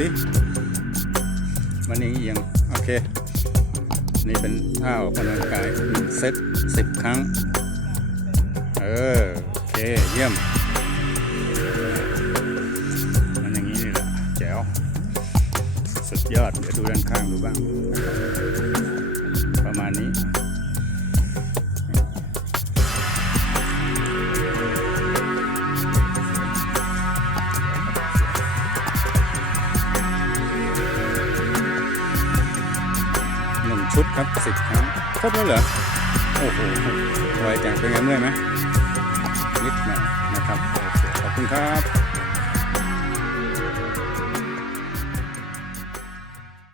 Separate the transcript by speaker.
Speaker 1: สิมันเอียงโอเค นี่เป็นท่าออกกำลังกายเซตสิบครั้ง เออ โอเค เยี่ยม มันอย่างนี้นี่แหละแจ๋ว สุดยอด เดี๋ยวดูด้านข้างดูบ้าง ประมาณนี้ ชุดครับสิบครั้งครบแล้วเหรอ โอ้โหไวจังเป็นไงเมื่อยไหมนิดหน่อยนะครับขอบคุณครับ